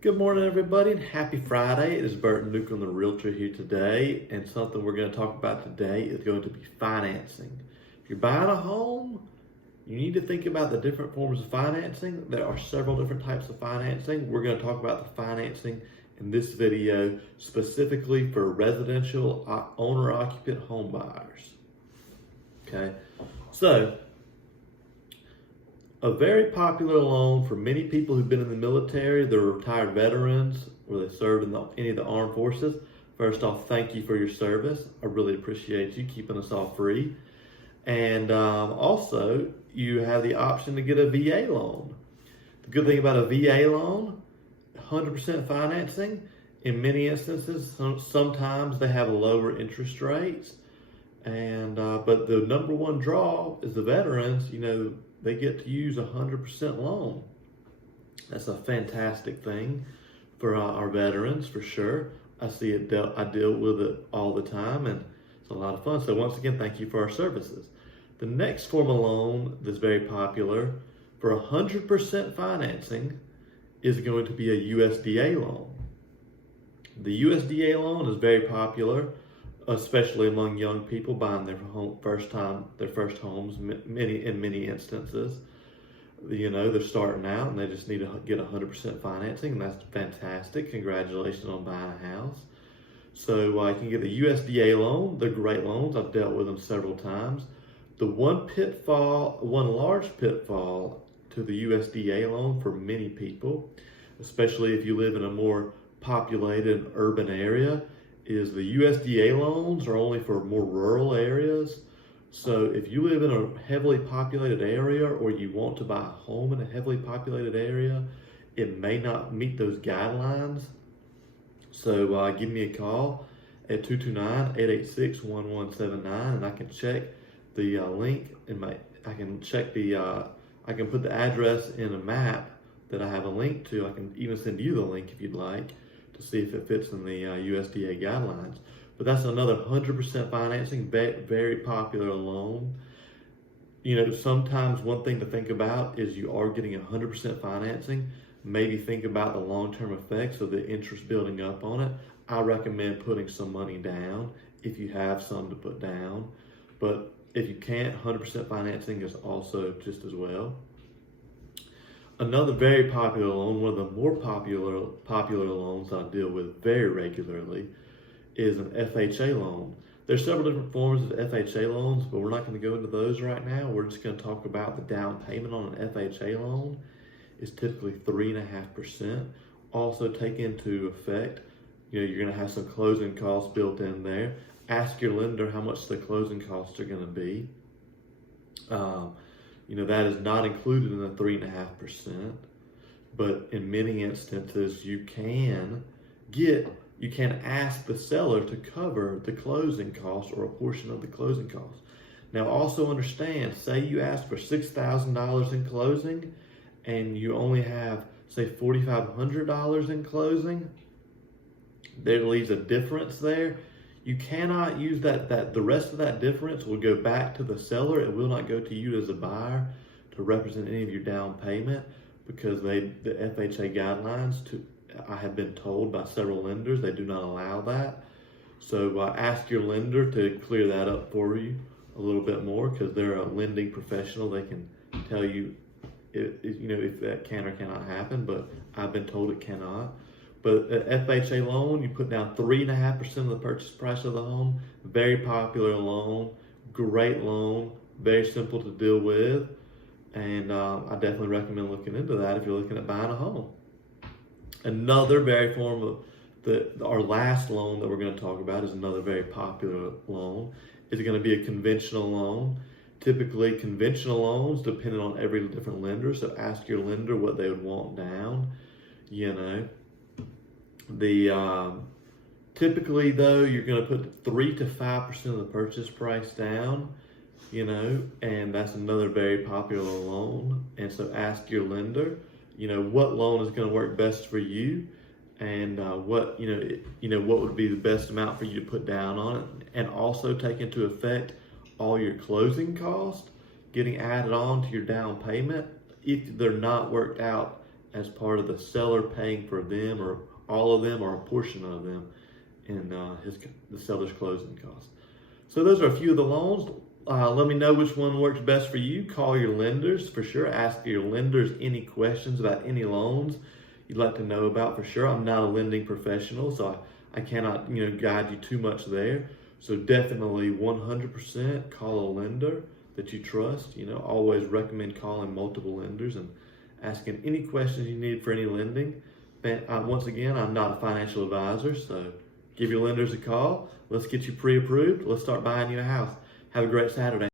Good morning, everybody, and happy Friday. It is Burton Newcomb, the Realtor, here today, and something we're going to talk about today is going to be financing. If you're buying a home, you need to think about the different forms of financing. There are several different types of financing. We're going to talk about the financing in this video specifically for residential owner-occupant home buyers. Okay, so a very popular loan for many people who've been in the military, they're retired veterans, or they served in any of the armed forces. First off, thank you for your service. I really appreciate you keeping us all free. And also, you have the option to get a VA loan. The good thing about a VA loan, 100% financing. In many instances, sometimes they have lower interest rates. And but the number one draw is the veterans, they get to use 100% loan. That's a fantastic thing for our veterans, for sure. I see it, I deal with it all the time, and it's a lot of fun. So once again, thank you for our services. The next form of loan that's very popular for 100% financing is going to be a USDA loan. The USDA loan is very popular, especially among young people buying their first homes. In many instances, they're starting out and they just need to get 100% financing, and that's fantastic. Congratulations on buying a house. So you can get the USDA loan. They're great loans. I've dealt with them several times. The one large pitfall to the USDA loan for many people, especially if you live in a more populated urban area, is the USDA loans are only for more rural areas. So if you live in a heavily populated area, or you want to buy a home in a heavily populated area, it may not meet those guidelines. So give me a call at 229-886-1179, and I can check the link I can put the address in a map that I have a link to. I can even send you the link if you'd like, to see if it fits in the USDA guidelines. But that's another 100% financing, very popular loan. Sometimes one thing to think about is you are getting 100% financing. Maybe think about the long-term effects of the interest building up on it. I recommend putting some money down if you have some to put down. But if you can't, 100% financing is also just as well. Another very popular loan, one of the more popular loans I deal with very regularly, is an FHA loan. There's several different forms of FHA loans, but we're not going to go into those right now. We're just going to talk about the down payment on an FHA loan is typically 3.5%. Also take into effect, you're going to have some closing costs built in there. Ask your lender how much the closing costs are going to be. That is not included in the 3.5%, but in many instances you can ask the seller to cover the closing costs or a portion of the closing costs. Now also understand, say you ask for $6,000 in closing and you only have, say, $4,500 in closing, there leaves a difference there. You cannot use that the rest of that difference will go back to the seller. It will not go to you as a buyer to represent any of your down payment, because the FHA guidelines, I have been told by several lenders, they do not allow that. So ask your lender to clear that up for you a little bit more, because they're a lending professional. They can tell you if that can or cannot happen, but I've been told it cannot. But an FHA loan, you put down 3.5% of the purchase price of the home. Very popular loan, great loan, very simple to deal with. And I definitely recommend looking into that if you're looking at buying a home. Another very form of our last loan that we're going to talk about is another very popular loan. It's going to be a conventional loan. Typically, conventional loans, depending on every different lender. So ask your lender what they would want down, Typically though, you're going to put 3 to 5% of the purchase price down, and that's another very popular loan. And so ask your lender, what loan is going to work best for you, and what would be the best amount for you to put down on it, and also take into effect all your closing costs getting added on to your down payment if they're not worked out as part of the seller paying for them, or all of them, or a portion of them in the seller's closing costs. So those are a few of the loans. Let me know which one works best for you. Call your lenders for sure. Ask your lenders any questions about any loans you'd like to know about for sure. I'm not a lending professional, so I cannot guide you too much there. So definitely 100% call a lender that you trust. Always recommend calling multiple lenders and asking any questions you need for any lending. Once again, I'm not a financial advisor, so give your lenders a call. Let's get you pre-approved. Let's start buying you a house. Have a great Saturday.